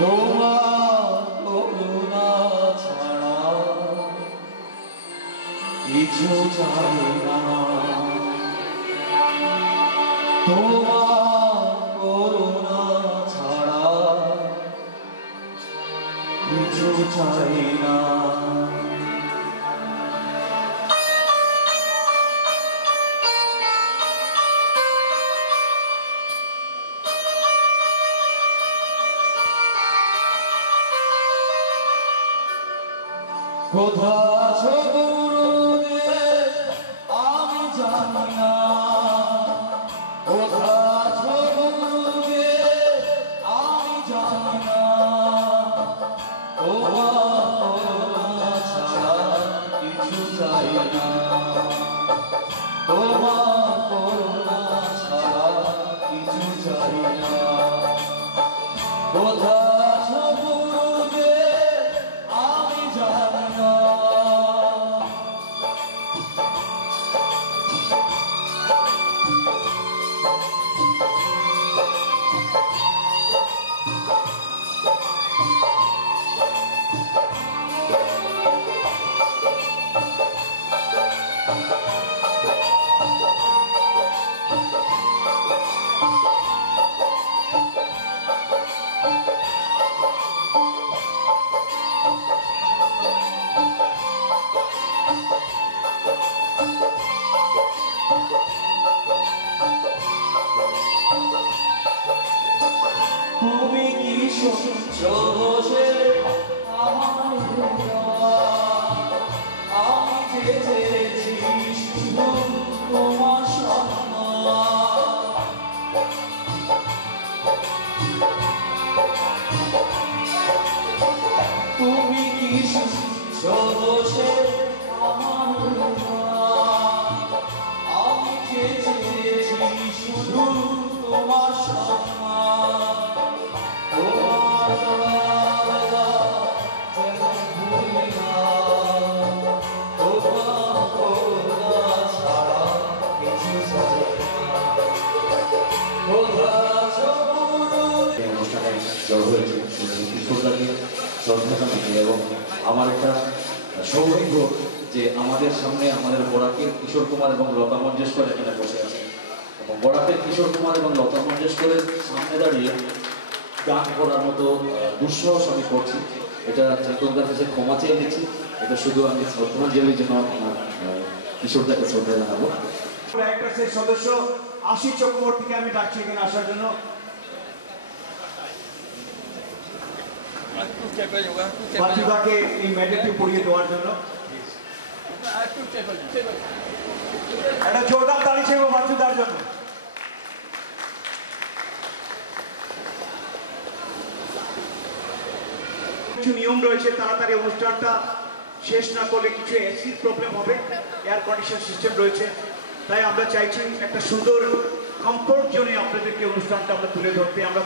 তোমার করুণা ছাড়া কিছু চাই না, তোমার করুণা ছাড়া কিছু চাই না। কোথা আছো গুরুদেব আমি জানি না, কোথা আছো গুরুদেব আমি জানি না, তোমার করুণা ছাড়া কিছু চাই না, তোমার করুণা ছাড়া কিছু চাই না। কোথা আছো গুরুদেব আমি জানি না। তুমি কি শুনছো বসে আমার আমি যে চেয়েছি শুধু তোমার সম্মান, তুমি কি শুনছো বসে আমার আমি যে চেয়েছি শুধু তোমার সম্মান। এবং আমার একটা সৌভাগ্য যে আমাদের সামনে আমাদের বরাকের কিশোর কুমার এবং লতা মঞ্জেশকর এখানে বসে আছে, এবং বরাকের কিশোর কুমার এবং লতা মঞ্জেশকরের সামনে দাঁড়িয়ে গান করার মতো দুঃসাহস আমি করছি। এটা চেতনদার কাছে ক্ষমা চেয়ে নিচ্ছি। এটা শুধু আমি শ্রদ্ধাঞ্জলির জন্য আমার কিশোরদাকে শ্রদ্ধা জানাবো। সদস্য আশিস চক্রবর্তীকে আমি ডাকছি এখানে আসার জন্য। বাচ্চুদাকে এই মেডেলটি পরিয়ে দেওয়ার জন্য একটা জোরদার তালি চাইব বাচ্চুদার জন্য। কিছু নিয়ম রয়েছে, তাড়াতাড়ি অনুষ্ঠানটা শেষ না করলে কিছু এসির প্রবলেম হবে, এয়ার কন্ডিশন সিস্টেম রয়েছে, তাই আমরা চাইছি একটা সুন্দর কমফোর্ট জোনে আপনাদেরকে অনুষ্ঠানটা আমরা তুলে ধরতে। আমরা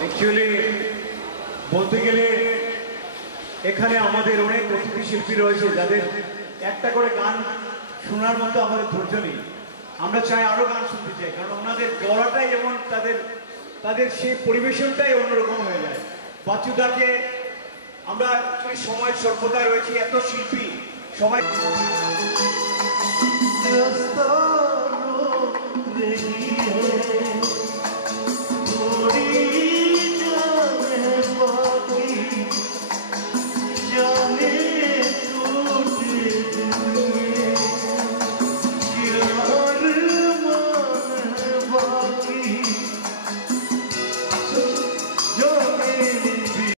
অ্যাকচুয়ালি বলতে গেলে এখানে আমাদের অনেক প্রতিটি শিল্পী রয়েছে যাদের একটা করে গান শোনার মতো আমাদের ধৈর্য নেই। আমরা চাই আরো গান শুনতে চাই, কারণ ওনাদের গলাটাই এমন, তাদের সেই পরিবেশনটাই অন্যরকম হয়ে যায়। বাচ্চুদাকে আমরা সময় স্বল্পতা রয়েছে, এত শিল্পী সবাই ব্যস্ত